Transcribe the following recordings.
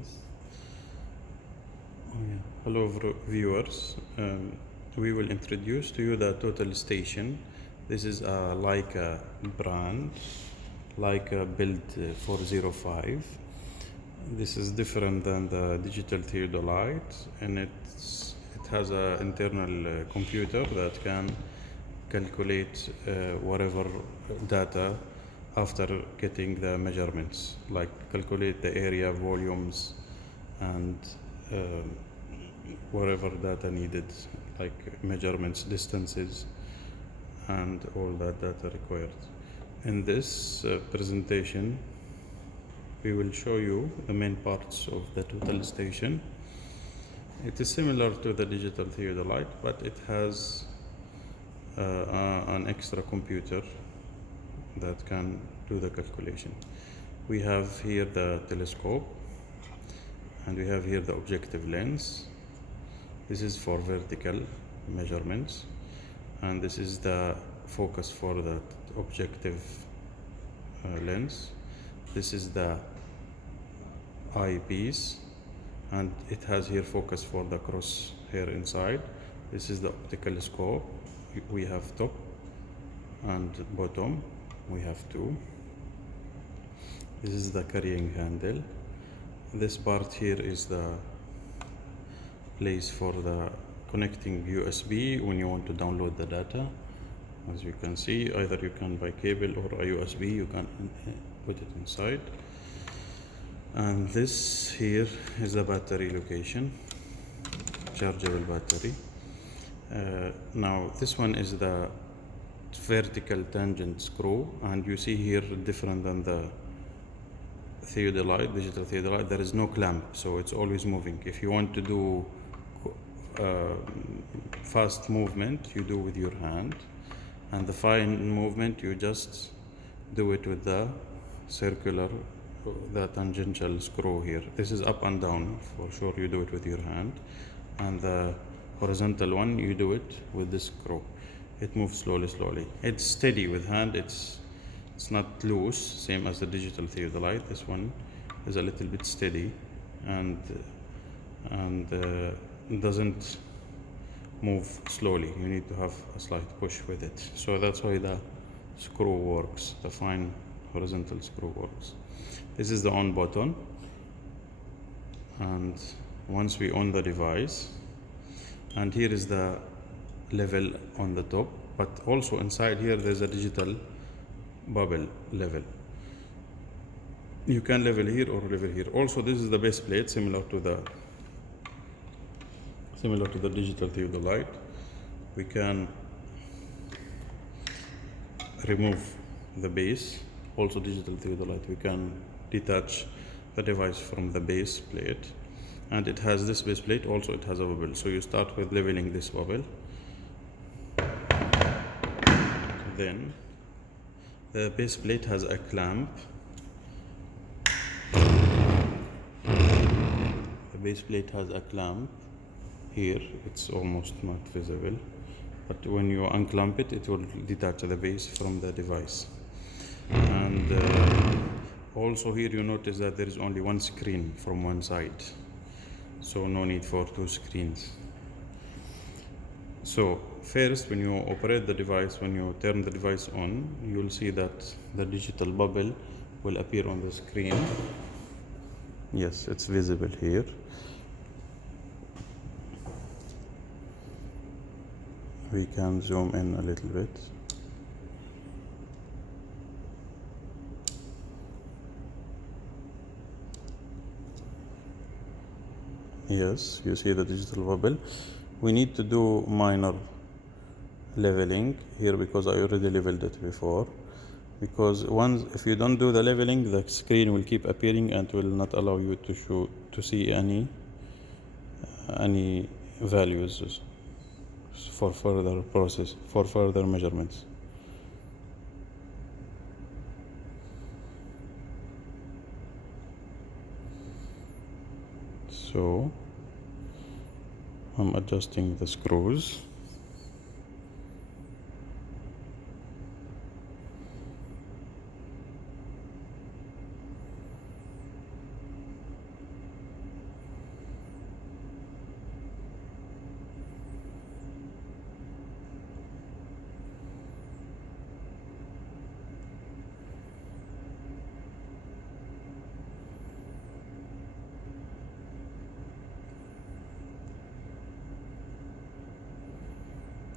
Yes. Hello, viewers. We will introduce to you the Total Station. This is like a brand, like a build 405. This is different than the digital theodolite, and it has an internal computer that can calculate whatever data after getting the measurements, like calculate the area, volumes, and whatever data needed, like measurements, distances, and all that data required. In this presentation, we will show you the main parts of the total station. It is similar to the digital theodolite, but it has an extra computer that can do the calculation. We have here the telescope, and we have here the objective lens. This is for vertical measurements, and this is the focus for the objective lens. This is the eyepiece, and it has here focus for the crosshair inside. This is the optical scope. We have top and bottom. We have two. This is the carrying handle. This part here is the place for the connecting USB when you want to download the data. As you can see, either you can by cable or a USB, you can put it inside. And this here is the battery location, chargeable battery. Now this one is the vertical tangent screw, and you see here different than the theodolite, digital theodolite, there is no clamp, so it's always moving. If you want to do fast movement, you do with your hand, and the fine movement you just do it with the circular, the tangential screw here. This is up and down, for sure you do it with your hand, and the horizontal one you do it with this screw. It moves slowly. It's steady with hand, it's not loose, same as the digital theodolite. This one is a little bit steady and doesn't move slowly. You need to have a slight push with it. So that's why the screw works, the fine horizontal screw works. This is the on button, and once we on the device, and here is the level on the top, but also inside here there's a digital bubble level. You can level here or level here. Also, this is the base plate, similar to the digital theodolite. We can remove the base. Also, digital theodolite, we can detach the device from the base plate, and it has this base plate. Also, it has a bubble. So you start with leveling this bubble. Then the base plate has a clamp. The base plate has a clamp here. It's almost not visible, but when you unclamp it, it will detach the base from the device. And also here you notice that there is only one screen from one side, so no need for two screens. So first, when you operate the device, when you turn the device on, you will see that the digital bubble will appear on the screen. Yes, it's visible here. We can zoom in a little bit. Yes, you see the digital bubble. We need to do minor leveling here because I already leveled it before. Because if you don't do the leveling, the screen will keep appearing and will not allow you to see any values for further measurements. So I'm adjusting the screws.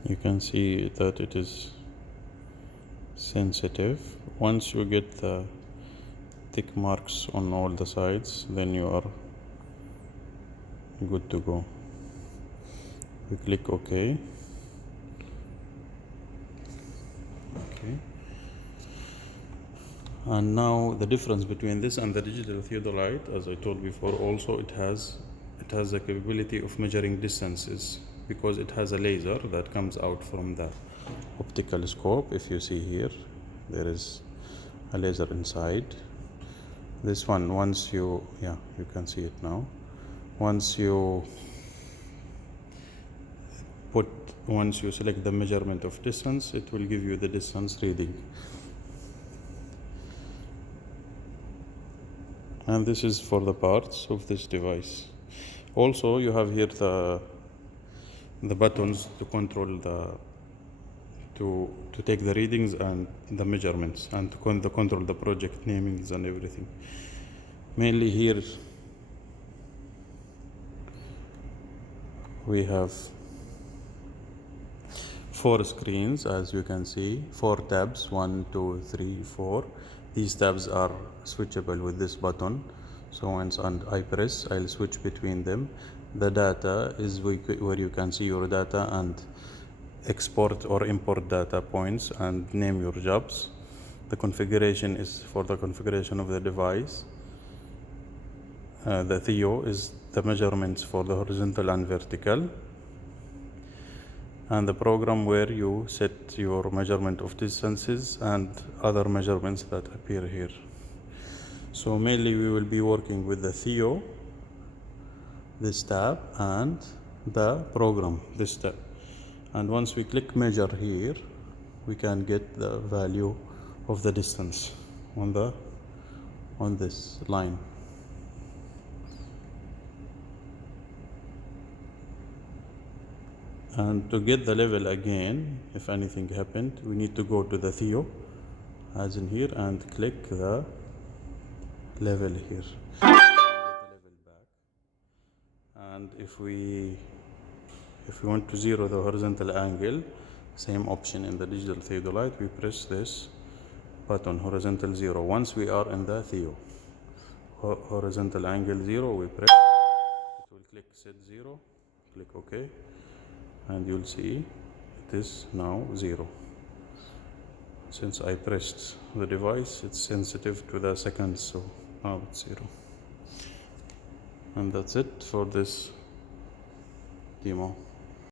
You can see that it is sensitive. Once you get the tick marks on all the sides, then you are good to go. We click OK. Okay. And now the difference between this and the digital theodolite, as I told before, also it has the capability of measuring distances, because it has a laser that comes out from the optical scope. If you see here, there is a laser inside this one. Once you can see it now. Once you select the measurement of distance, it will give you the distance reading. And this is for the parts of this device. Also, you have here the buttons to control to take the readings and the measurements, and to control the project namings and everything. Mainly here we have 4 screens, as you can see, 4 tabs, 1, 2, 3, 4. These tabs are switchable with this button. So once I press, I'll switch between them. The data is where you can see your data and export or import data points and name your jobs. The configuration is for the configuration of the device. The Theo is the measurements for the horizontal and vertical. And the program where you set your measurement of distances and other measurements that appear here. So mainly we will be working with the Theo, this tab, and the program, this tab. And once we click measure here, we can get the value of the distance on this line. And to get the level again, if anything happened, we need to go to the Theo, as in here, and click the level here. Get the level back. And if we want to zero the horizontal angle, same option in the digital theodolite, we press this button, horizontal 0. Once we are in the Theo, horizontal angle 0, we press, it will click set 0, click OK. And you'll see it is now 0. Since I pressed the device, it's sensitive to the seconds, so now it's 0. And that's it for this demo.